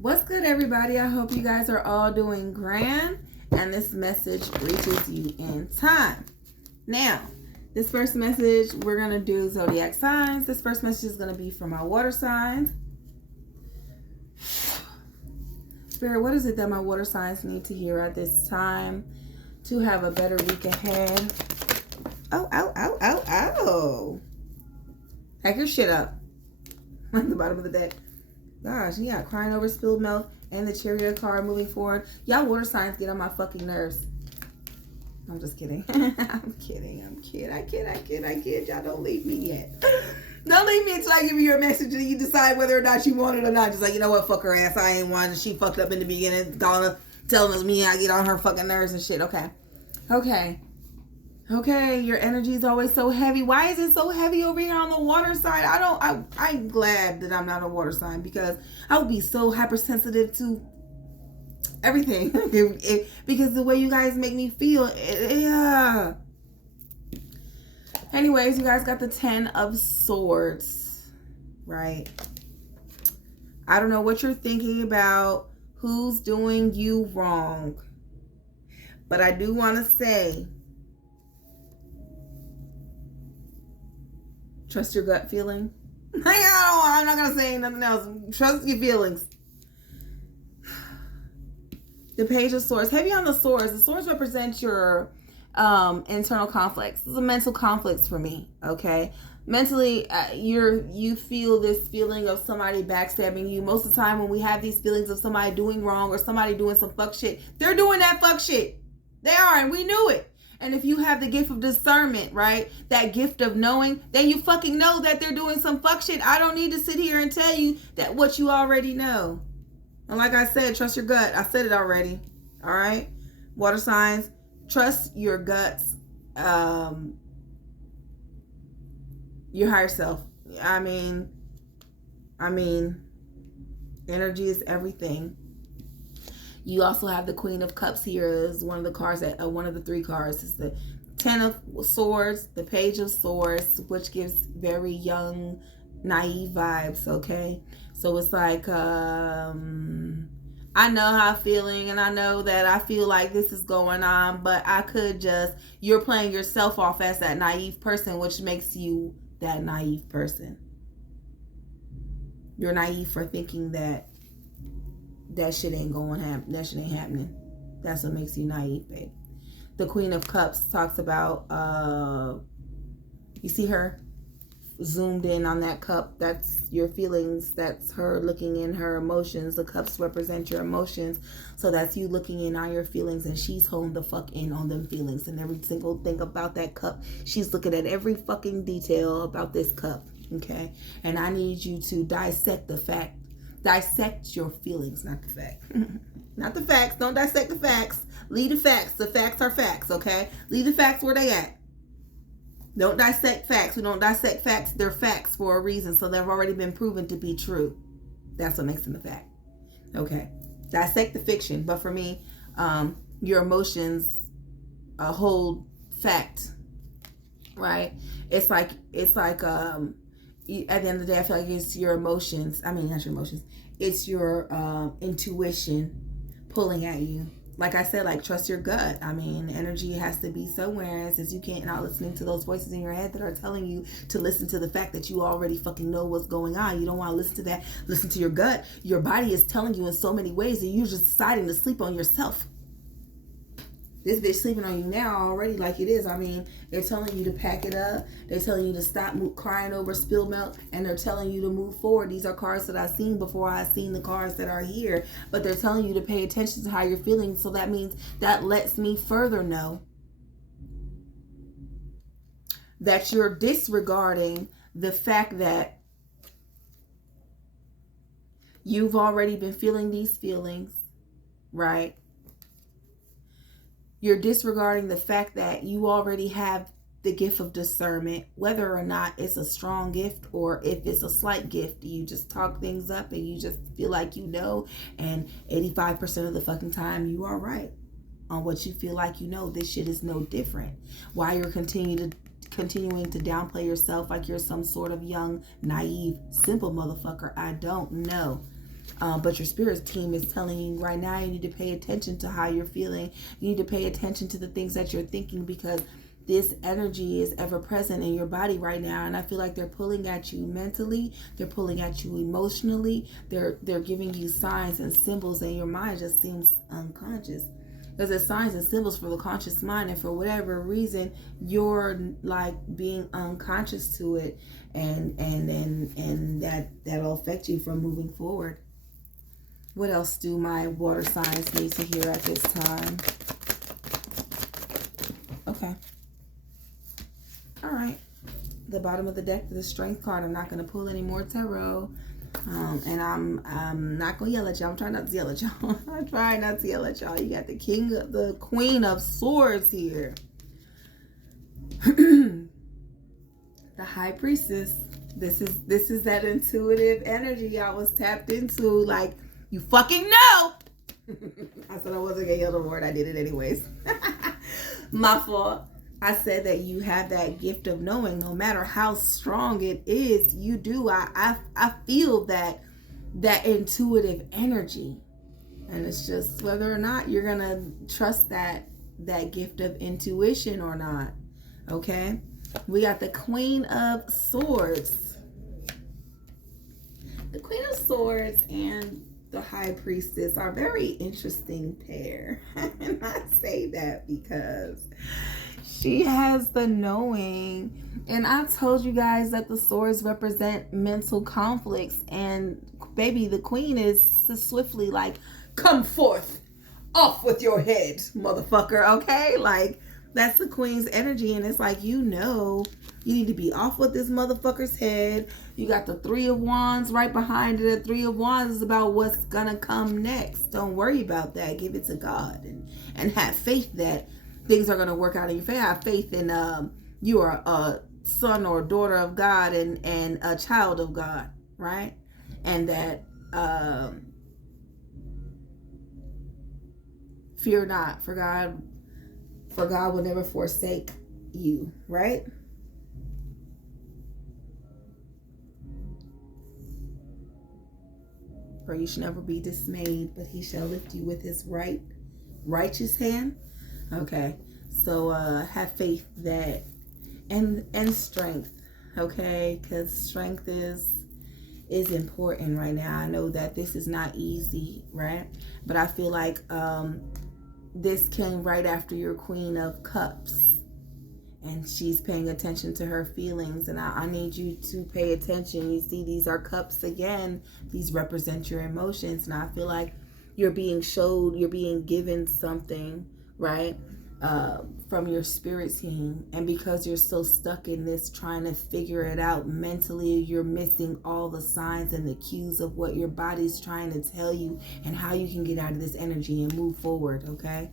What's good, everybody? I hope you guys are all doing grand and this message reaches you in time. Now, this first message, we're going to do zodiac signs. This first message is going to be for my water signs. Spirit, what is it that my water signs need to hear at this time to have a better week ahead? Oh, ow, ow, ow, ow. Pack your shit up. On the bottom of the deck. Gosh, yeah, crying over spilled milk and the Chariot card moving forward. Y'all water signs get on my fucking nerves. I'm just kidding. I'm kidding. I kid. Y'all don't leave me yet. Don't leave me until I give you your message and you decide whether or not you want it or not. Just like, you know what, fuck her ass. I ain't one. She fucked up in the beginning. Telling us me I get on her fucking nerves and shit. Okay, your energy is always so heavy. Why is it so heavy over here on the water side? I'm glad that I'm not a water sign because I would be so hypersensitive to everything. Because the way you guys make me feel, yeah. Anyways, you guys got the 10 of Swords, right? I don't know what you're thinking about, who's doing you wrong. But I do want to say, trust your gut feeling. I'm not going to say nothing else. Trust your feelings. The Page of Swords. Heavy on the swords. The swords represent your internal conflicts. This is a mental conflicts for me, okay? Mentally, you feel this feeling of somebody backstabbing you. Most of the time when we have these feelings of somebody doing wrong or somebody doing some fuck shit, they're doing that fuck shit. They are, and we knew it. And if you have the gift of discernment, right, that gift of knowing, then you fucking know that they're doing some fuck shit. I don't need to sit here and tell you that what you already know. And like I said, trust your gut. I said it already. All right? Water signs, trust your guts. Your higher self. I mean, energy is everything. You also have the Queen of Cups here as one of the cards that one of the three cards is the 10 of Swords, the Page of Swords, which gives very young, naive vibes. Okay, so it's like I know how I'm feeling, and I know that I feel like this is going on, but I could you're playing yourself off as that naive person, which makes you that naive person. You're naive for thinking that shit ain't that shit ain't happening. That's what makes you naive, babe. The Queen of Cups talks about you see her zoomed in on that cup. That's your feelings. That's her looking in her emotions. The cups represent your emotions, so that's you looking in on your feelings, and she's holding the fuck in on them feelings and every single thing about that cup. She's looking at every fucking detail about this cup. Okay, and I need you to dissect your feelings, not the fact. Not the facts. Don't dissect the facts. Leave the facts. The facts are facts, okay? Leave the facts where they at. Don't dissect facts. We don't dissect facts. They're facts for a reason, so they've already been proven to be true. That's what makes them a fact. Okay. Dissect the fiction. But for me, your emotions hold fact, right? It's like at the end of the day, I feel like it's your emotions. I mean, not your emotions. It's your intuition pulling at you. Like I said, like, trust your gut. I mean, energy has to be somewhere, and since you can't not listening to those voices in your head that are telling you to listen to the fact that you already fucking know what's going on. You don't want to listen to that. Listen to your gut. Your body is telling you in so many ways, and you're just deciding to sleep on yourself. This bitch sleeping on you now already like it is. I mean, they're telling you to pack it up. They're telling you to stop crying over spilled milk. And they're telling you to move forward. These are cards that I've seen before I've seen the cards that are here. But they're telling you to pay attention to how you're feeling. So that means that lets me further know that you're disregarding the fact that you've already been feeling these feelings, right? You're disregarding the fact that you already have the gift of discernment, whether or not it's a strong gift or if it's a slight gift. You just talk things up and you just feel like you know, and 85% of the fucking time you are right on what you feel like you know. This shit is no different. Why you're continuing to downplay yourself like you're some sort of young, naive, simple motherfucker, I don't know. But your spirit team is telling you right now, you need to pay attention to how you're feeling. You need to pay attention to the things that you're thinking, because this energy is ever present in your body right now. And I feel like they're pulling at you mentally. They're pulling at you emotionally. They're giving you signs and symbols, and your mind just seems unconscious. Because it's signs and symbols for the conscious mind, and for whatever reason, you're like being unconscious to it, and that'll affect you from moving forward. What else do my water signs need to hear at this time? Okay. All right. The bottom of the deck, the Strength card. I'm not going to pull any more tarot. And I'm not going to yell at y'all. I'm trying not to yell at y'all. I'm trying not to yell at y'all. You got the Queen of Swords here. The High Priestess. This is that intuitive energy I was tapped into. Like, you fucking know. I said I wasn't going to yell the word. I did it anyways. My fault. I said that you have that gift of knowing, no matter how strong it is, you do. I feel that intuitive energy, and it's just whether or not you're gonna trust that gift of intuition or not. Okay, we got the Queen of Swords. The Queen of Swords and the High Priestess are a very interesting pair, and I say that because she has the knowing. And I told you guys that the swords represent mental conflicts. And baby, the queen is swiftly like, come forth, off with your head, motherfucker. Okay, like, that's the queen's energy. And it's like, you need to be off with this motherfucker's head. You got the Three of Wands right behind it. The Three of Wands is about what's gonna come next. Don't worry about that. Give it to God, and have faith that things are going to work out in your favor. Have faith in you are a son or daughter of God, and a child of God, right? And that fear not, for God will never forsake you, right? For you shall never be dismayed, but he shall lift you with his righteous hand. Okay, so have faith that and strength, okay, because strength is important right now. I know that this is not easy, right? But I feel like this came right after your Queen of Cups, and she's paying attention to her feelings, and I need you to pay attention. You see, these are cups again. These represent your emotions, and I feel like you're being given something, right, from your spirit team. And because you're so stuck in this trying to figure it out mentally, you're missing all the signs and the cues of what your body's trying to tell you and how you can get out of this energy and move forward. Okay,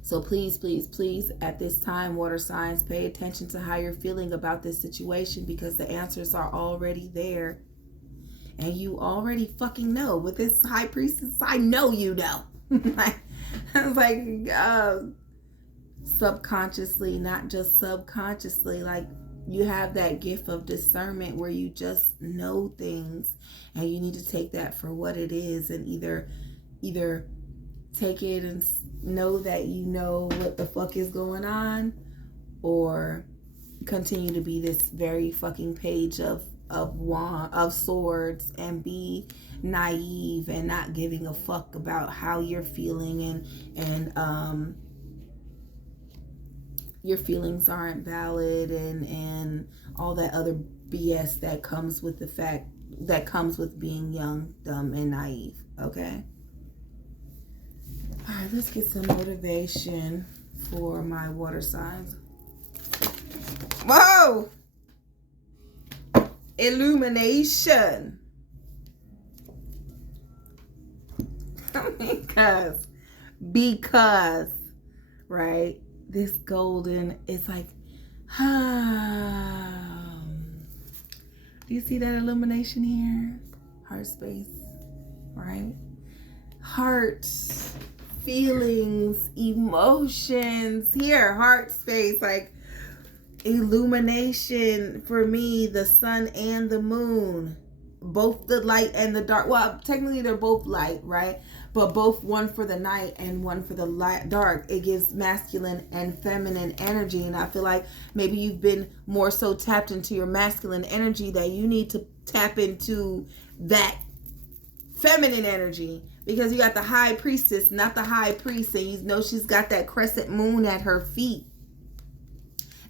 so please, please, please, at this time, water signs, pay attention to how you're feeling about this situation, because the answers are already there, and you already fucking know. With this High Priestess, I know you know. like subconsciously, not just subconsciously. Like, you have that gift of discernment where you just know things, and you need to take that for what it is, and either take it and know that you know what the fuck is going on, or continue to be this very fucking page of swords and be naive and not giving a fuck about how you're feeling, and your feelings aren't valid, and all that other BS that comes with being young, dumb, and naive. Okay, all right, let's get some motivation for my water signs. Whoa! Illumination. because right, this golden is like, do you see that illumination here? Heart space, right? Heart, feelings, emotions here, heart space, like illumination. For me, the sun and the moon, both the light and the dark. Well, technically they're both light, right? But both, one for the night and one for the light dark. It gives masculine and feminine energy. And I feel like maybe you've been more so tapped into your masculine energy that you need to tap into that feminine energy, because you got the high priestess, not the high priest, and you know she's got that crescent moon at her feet.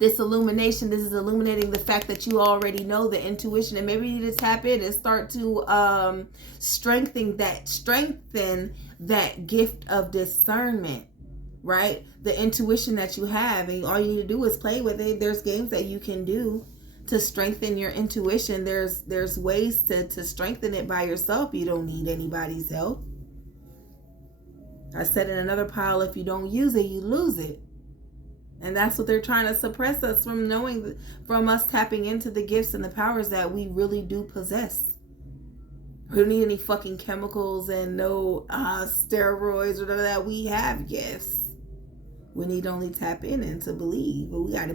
This illumination, this is illuminating the fact that you already know the intuition, and maybe you need to tap in and start to strengthen that gift of discernment, right? The intuition that you have, and all you need to do is play with it. There's games that you can do to strengthen your intuition. There's ways to strengthen it by yourself. You don't need anybody's help. I said in another pile, if you don't use it, you lose it. And that's what they're trying to suppress us from knowing, from us tapping into the gifts and the powers that we really do possess. We don't need any fucking chemicals and no steroids or whatever that. We have gifts. We need to only tap in and to believe. But we gotta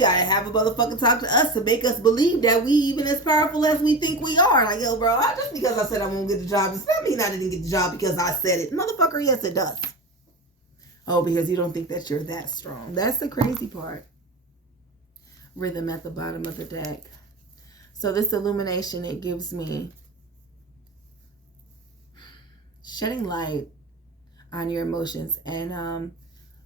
have a motherfucker talk to us to make us believe that we even as powerful as we think we are. Like, yo, bro, just because I said I won't get the job, does that mean I didn't get the job because I said it? Motherfucker, yes it does. Oh, because you don't think that you're that strong. That's the crazy part. Rhythm at the bottom of the deck. So this illumination, it gives me shedding light on your emotions, and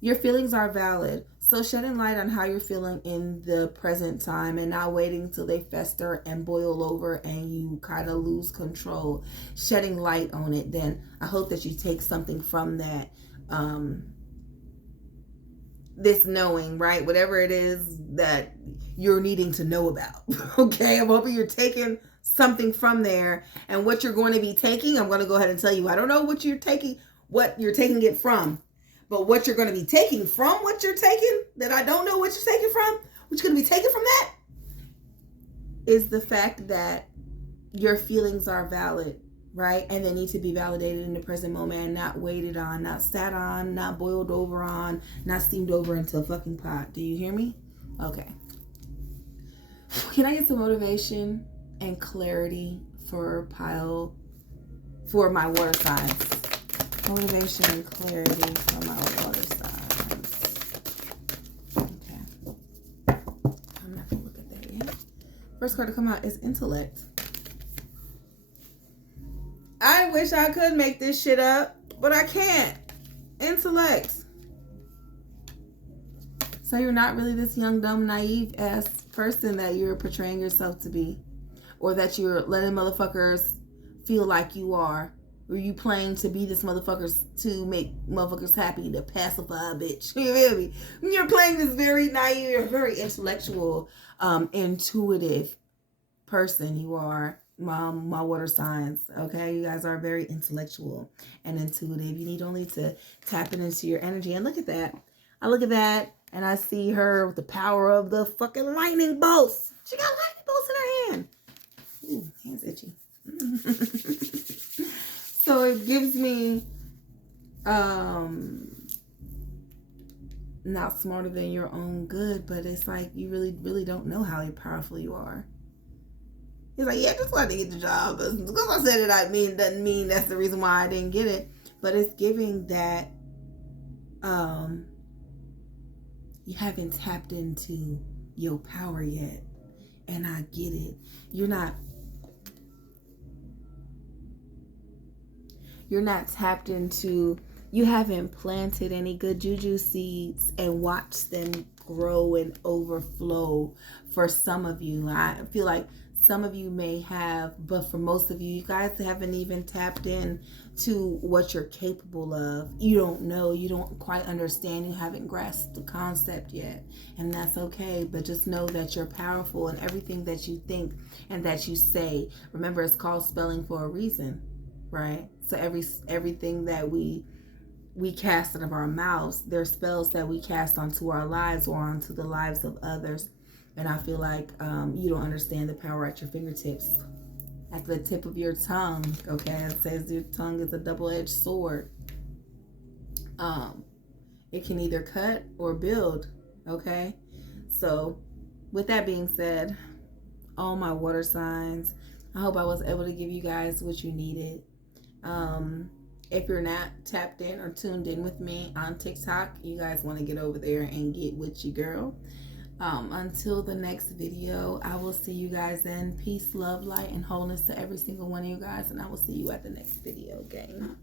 your feelings are valid. So shedding light on how you're feeling in the present time and not waiting till they fester and boil over and you kind of lose control. Shedding light on it. Then I hope that you take something from that. This knowing, right? Whatever it is that you're needing to know about. Okay, I'm hoping you're taking something from there. And what you're going to be taking, I'm going to go ahead and tell you. I don't know what you're taking it from. But what you're going to be taking from what you're taking, that I don't know what you're taking from, what you're going to be taking from that, is the fact that your feelings are valid, right? And they need to be validated in the present moment and not waited on, not sat on, not boiled over on, not steamed over into a fucking pot. Do you hear me? Okay. Can I get some motivation and clarity for my water signs? Motivation and clarity for my water signs. Okay. I'm not going to look at that yet. First card to come out is intellect. I wish I could make this shit up, but I can't. Intellect. So you're not really this young, dumb, naive ass person that you're portraying yourself to be, or that you're letting motherfuckers feel like you are. Or you playing to be this motherfuckers to make motherfuckers happy, to pacify a bitch. You feel me? You're playing this very naive, very intellectual, intuitive person. You are my water signs. Okay, you guys are very intellectual and intuitive. You need only to tap it into your energy. And look at that. I look at that and I see her with the power of the fucking lightning bolts. She got lightning bolts in her hand. Ooh, hand's itchy. So it gives me not smarter than your own good, but it's like you really, really don't know how powerful you are. He's like, yeah, just wanted to get the job. Because I said it, doesn't mean that's the reason why I didn't get it. But it's giving that you haven't tapped into your power yet. And I get it. You're not tapped into, you haven't planted any good juju seeds and watched them grow and overflow. For some of you, I feel like some of you may have, but for most of you, you guys haven't even tapped in to what you're capable of. You don't know, you don't quite understand, you haven't grasped the concept yet, and that's okay. But just know that you're powerful in everything that you think and that you say. Remember, it's called spelling for a reason, right? So everything that we cast out of our mouths, they're spells that we cast onto our lives or onto the lives of others. And I feel like you don't understand the power at your fingertips, at the tip of your tongue. Okay, it says your tongue is a double-edged sword. It can either cut or build. Okay, so with that being said, all my water signs. I hope I was able to give you guys what you needed. If you're not tapped in or tuned in with me on TikTok, you guys want to get over there and get with your girl. Until the next video, I will see you guys then. Peace, love, light, and wholeness to every single one of you guys, and I will see you at the next video, gang.